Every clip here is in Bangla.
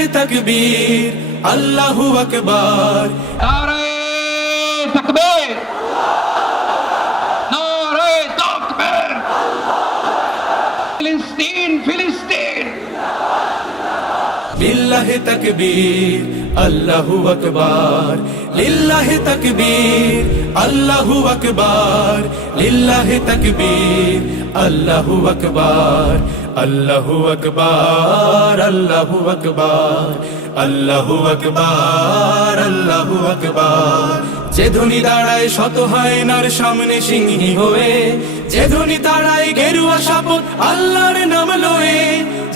লিল্লাহি তাকবীর, আল্লাহু আকবার। নারে তাকবীর, নারে তাকবীর। ফিলিস্তিন, ফিলিস্তিন। লিল্লাহি তাকবীর, আল্লাহু আকবার। লিল্লাহি তাকবীর, আল্লাহু আকবার। লিল্লাহি তাকবীর, আল্লাহু আকবার। আল্লাহু আকবার, আল্লাহু আকবার। আল্লাহু আকবার, আল্লাহু আকবার। যে ধ্বনি দাঁড়ায় শত হায়নার সামনে সিংহী হয়ে, যে ধ্বনি দাঁড়ায় গেরুয়া শপথ আল্লাহর নাম লয়ে,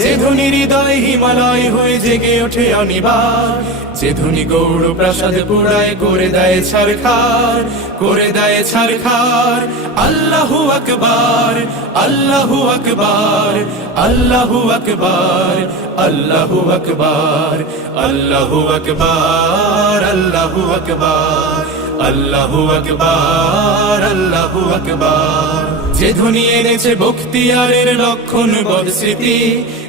যে ধ্বনি হৃদয় হিমালয় হয়ে জেগে ওঠে অনিবার, যে ধ্বনি গৌড় প্রাসাদ পুরায় করে দেয় ছারখার, করে দেয় ছারখার। আল্লাহু আকবার, আল্লাহু আকবার। আল্লাহু আকবার, আল্লাহু আকবার। আল্লাহু আকবার, আল্লাহু আকবার। আল্লাহু আকবার, আল্লাহু আকবার। যে ধ্বনি এনেছে বখতিয়ারের লক্ষণ বদ স্মৃতি,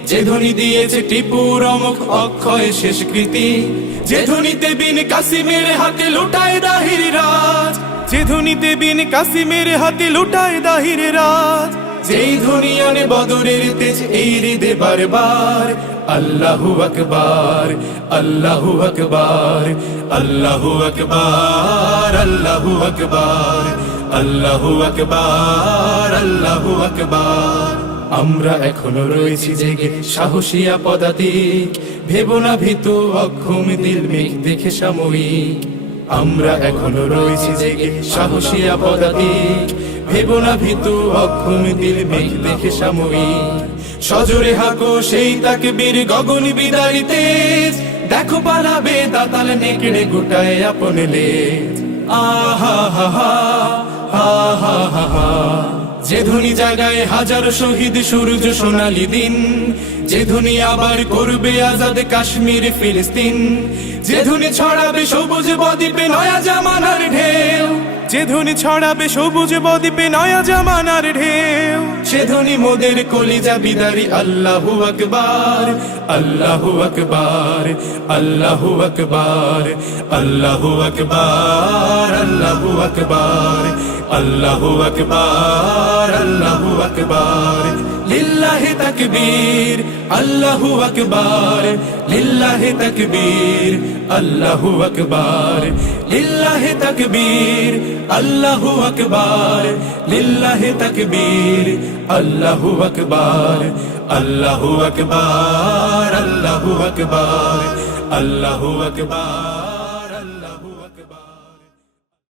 যে ধ্বনি দিয়েছে টিপুর অমুখ অক্ষয় শেষকৃতি, যে ধ্বনিতে বিন কাসিমের হাতে লুটায় দাহির রাজ, যে ধ্বনিতে বিন কাসিমের হাতে লুটায় দাহির রাজ, যেই ধ্বনি আনে বদরের তেজ এই হৃদে বারবার। আল্লাহু আকবার, আল্লাহু আকবার। আল্লাহু আকবার, আল্লাহু আকবার। আল্লাহু আকবার, আল্লাহু আকবার। আমরা এখনো রয়েছি জেগে সাহসিয়া পদাতিক, ভেবো না ভীতু অক্ষম দিল মেঘ দেখে সাময়িক। আমরা এখনো রয়েছি জেগে সাহসিয়া পদাতিক, ভেবো না ভীতু অক্ষম দিল মেঘ দেখে সাময়িক। সজোরে হাঁকো সেই তাকবীর গগন বিদারী তেজ, দেখো পালাবে দাতাল নেকড়ে গোটায় আপন লেজ। আহা হা হা, হা হা হা হা। যে ধ্বনি জাগায় হাজার শহীদ সূর্য সোনালী দিন, যে ধ্বনি আবার করবে আজাদ কাশ্মীর ফিলিস্তিন, যে ধ্বনি ছড়াবে সবুজ বদ্বীপে নয়া জামানার ঢেউ, যে ধ্বনি ছড়াবে সবুজ বদ্বীপে নয়া জামানার ঢেউ, সে ধ্বনি মোদের কলিজা বিদারি। আল্লাহু আকবার, আল্লাহু আকবার। আল্লাহু আকবার, আল্লাহু আকবার। আল্লাহু আকবার, আল্লাহু আকবার। আল্লাহু আকবার। লিল্লাহি তাকবীর, আল্লাহু আকবার। লিল্লাহি তাকবীর, আল্লাহু আকবার। লিল্লাহি তাকবীর, আল্লাহু আকবার। লিল্লাহি তাকবীর, আল্লাহু আকবার। আল্লাহু আকবার, আল্লাহু আকবার। আল্লাহু আকবার।